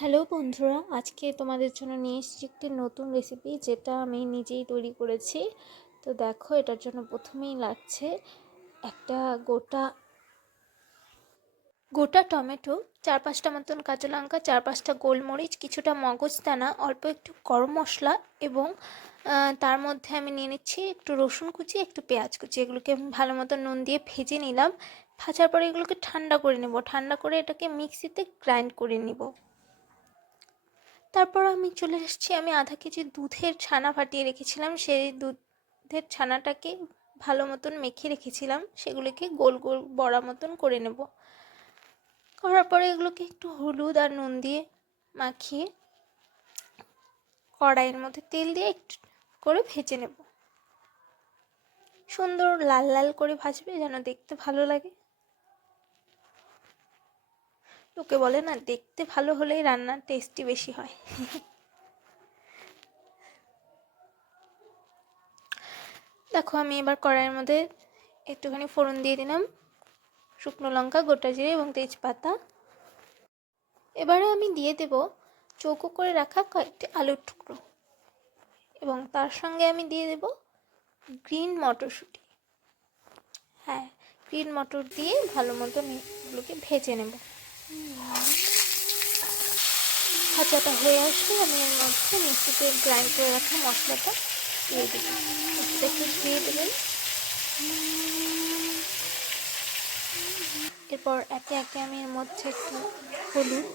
Hello বন্ধুরা, আজকে তোমাদের জন্য নিয়ে এসেছি একটি নতুন রেসিপি যেটা আমি নিজেই তৈরি করেছি। তো দেখো, এটার জন্য প্রথমেই লাগছে একটা গোটা গোটা টমেটো, 4-5টা মতন কাঁচা লঙ্কা, 4-5টা গোলমরিচ, কিছুটা মগজদানা, অল্প একটু গরম মশলা এবং তার মধ্যে আমি নিয়ে নিচ্ছি একটু রসুন কুচি, একটু পেঁয়াজ কুচি। এগুলোকে আমি ভালো মতো নুন দিয়ে ভেজে নিলাম। ভাজার পরে এগুলোকে ঠান্ডা করে নেব। ঠান্ডা করে এটাকে মিক্সিতে গ্রাইন্ড করে নিব। তারপর আমি চলে এসেছি, আমি আধা কেজি দুধের ছানা ফাটিয়ে রেখেছিলাম। সেই দুধের ছানাটাকে ভালো মতন মেখে রেখেছিলাম, সেগুলোকে গোল গোল বড়া মতন করে নেব। করার পরে এগুলোকে একটু হলুদ আর নুন দিয়ে মাখিয়ে কড়াইয়ের মধ্যে তেল দিয়ে একটু করে ভেজে নেব। সুন্দর লাল লাল করে ভাজবে, যেন দেখতে ভালো লাগে। লোকে বলে না, দেখতে ভালো হলেই রান্নার টেস্টি বেশি হয়। দেখো, আমি এবার কড়াইয়ের মধ্যে একটুখানি ফোড়ন দিয়ে দিলাম, শুকনো লঙ্কা, গোটা জিরে এবং তেজপাতা। এবারে আমি দিয়ে দেব চৌকো করে রাখা কয়েকটি আলুর টুকরো এবং তার সঙ্গে আমি দিয়ে দেব গ্রিন মটরশুঁটি। হ্যাঁ, গ্রিন মটর দিয়ে ভালো মতো এগুলোকে ভেজে নেব। ভাজাটা হয়ে আসলে আমি এর মধ্যে মিক্সিতে গ্রাইন্ড করে রাখা মশলাটা দিয়ে দেব। মশলাটা একটু ধুয়ে দেবেন। এরপর একে একে আমি এর মধ্যে একটু হলুদ,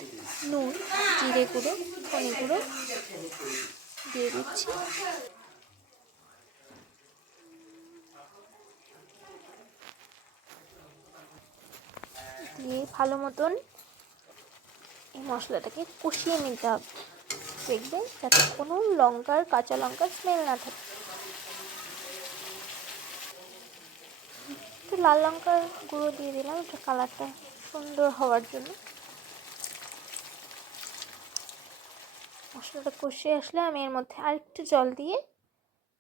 নুন, জিরে গুঁড়ো, ধনে গুঁড়ো দিয়ে দিচ্ছি। দিয়ে ভালো মতন এই মশলাটাকে কষিয়ে নিতে হবে। দেখবেন যাতে কোনো কাঁচা লঙ্কার স্মেল না থাকে। একটু লাল লঙ্কার গুঁড়ো দিয়ে দিলাম, একটু কালারটা সুন্দর হওয়ার জন্য। মশলাটা কষিয়ে আসলে আমি এর মধ্যে আরেকটু জল দিয়ে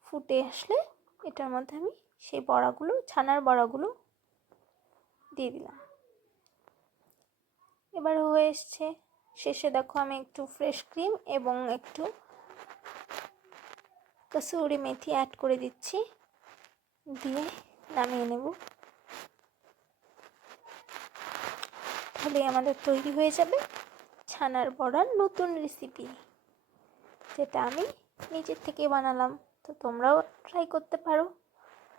ফুটে আসলে এটার মধ্যে আমি সেই বড়াগুলো, ছানার বড়াগুলো দিয়ে দিলাম। এবার হয়ে এসছে। শেষে দেখো, আমি একটু ফ্রেশ ক্রিম এবং একটু কসুরি মেথি অ্যাড করে দিচ্ছি, দিয়ে নামিয়ে নেব। তাহলে আমাদের তৈরি হয়ে যাবে ছানার বড়ার নতুন রেসিপি, যেটা আমি নিজের থেকে বানালাম। তো তোমরাও ট্রাই করতে পারো।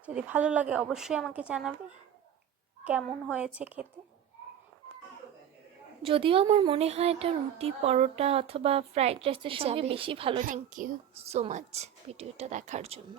যদি ভালো লাগে অবশ্যই আমাকে জানাবে কেমন হয়েছে খেতে। যদিও আমার মনে হয় এটা রুটি, পরোটা অথবা ফ্রাইড রাইসের সঙ্গে বেশি ভালো। থ্যাংক ইউ সো মাচ ভিডিওটা দেখার জন্য।